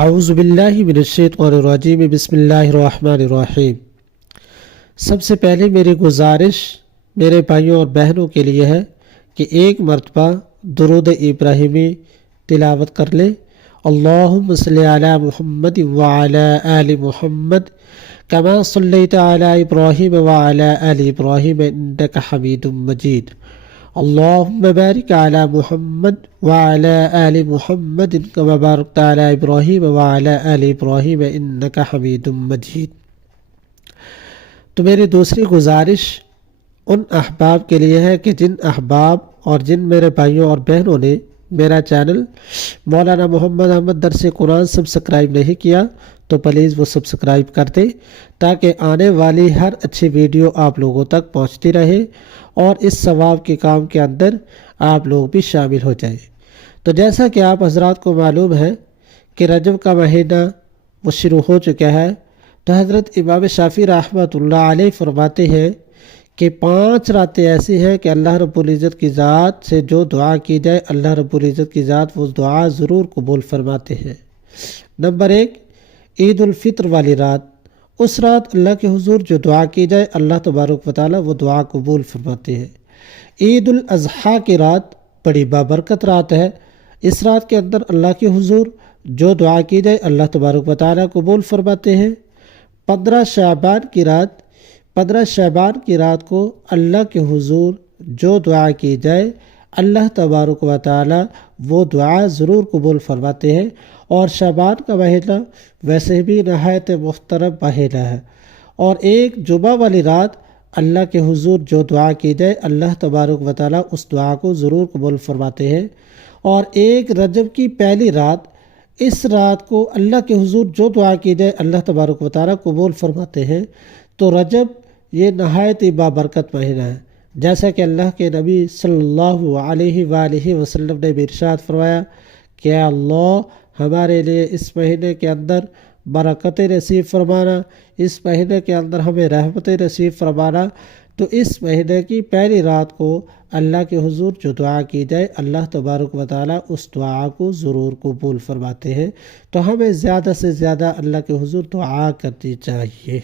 اعوذ باللہ من الشیطان الرجیم بسم اللہ الرحمن الرحیم۔ سب سے پہلے میری گزارش میرے بھائیوں اور بہنوں کے لیے ہے کہ ایک مرتبہ درود ابراہیمی تلاوت کر لیں۔ اللہم صلی علی محمد وعلی آل محمد کما صلیت علی ابراہیم وعلی آل ابراہیم انک حمید مجید۔ اللہم بارک علی محمد وعلی آل محمد کما بارکت علی ابراہیم وعلی آل ابراہیم انک حمید مجید۔ تو میری دوسری گزارش ان احباب کے لیے ہے کہ جن احباب اور جن میرے بھائیوں اور بہنوں نے میرا چینل مولانا محمد احمد درس قرآن سبسکرائب نہیں کیا تو پلیز وہ سبسکرائب کر دیں تاکہ آنے والی ہر اچھی ویڈیو آپ لوگوں تک پہنچتی رہے اور اس ثواب کے کام کے اندر آپ لوگ بھی شامل ہو جائیں۔ تو جیسا کہ آپ حضرات کو معلوم ہے کہ رجب کا مہینہ وہ شروع ہو چکا ہے، تو حضرت امام شافعی رحمۃ اللہ علیہ فرماتے ہیں کہ 5 راتیں ایسی ہیں کہ اللہ رب العزت کی ذات سے جو دعا کی جائے اللہ رب العزت کی ذات وہ دعا ضرور قبول فرماتے ہیں۔ نمبر 1، عید الفطر والی رات۔ اس رات اللہ کے حضور جو دعا کی جائے اللہ تبارک و تعالی وہ دعا قبول فرماتے ہیں۔ عید الاضحیٰ کی رات بڑی بابرکت رات ہے۔ اس رات کے اندر اللہ کے حضور جو دعا کی جائے اللہ تبارک و تعالی قبول فرماتے ہیں۔ 15 شعبان کی رات کو اللہ کے حضور جو دعا کی جائے اللہ تبارک و تعالی وہ دعا ضرور قبول فرماتے ہیں۔ اور شعبان کا مہینہ ویسے بھی نہایت محترم مہینہ ہے۔ اور ایک جمعہ والی رات اللہ کے حضور جو دعا کی جائے اللہ تبارک و تعالی اس دعا کو ضرور قبول فرماتے ہیں۔ اور ایک رجب کی پہلی رات، اس رات کو اللہ کے حضور جو دعا کی جائے اللہ تبارک و تعالی قبول فرماتے ہیں۔ تو رجب یہ نہایت بابرکت مہینہ ہے، جیسا کہ اللہ کے نبی صلی اللہ علیہ وآلہ وسلم نے بھی ارشاد فرمایا کہ اے اللہ ہمارے لیے اس مہینے کے اندر برکتیں نصیب فرمانا، اس مہینے کے اندر ہمیں رحمتیں نصیب فرمانا۔ تو اس مہینے کی پہلی رات کو اللہ کے حضور جو دعا کی جائے اللہ تبارک و تعالی اس دعا کو ضرور قبول فرماتے ہیں۔ تو ہمیں زیادہ سے زیادہ اللہ کے حضور دعا کرنی چاہیے۔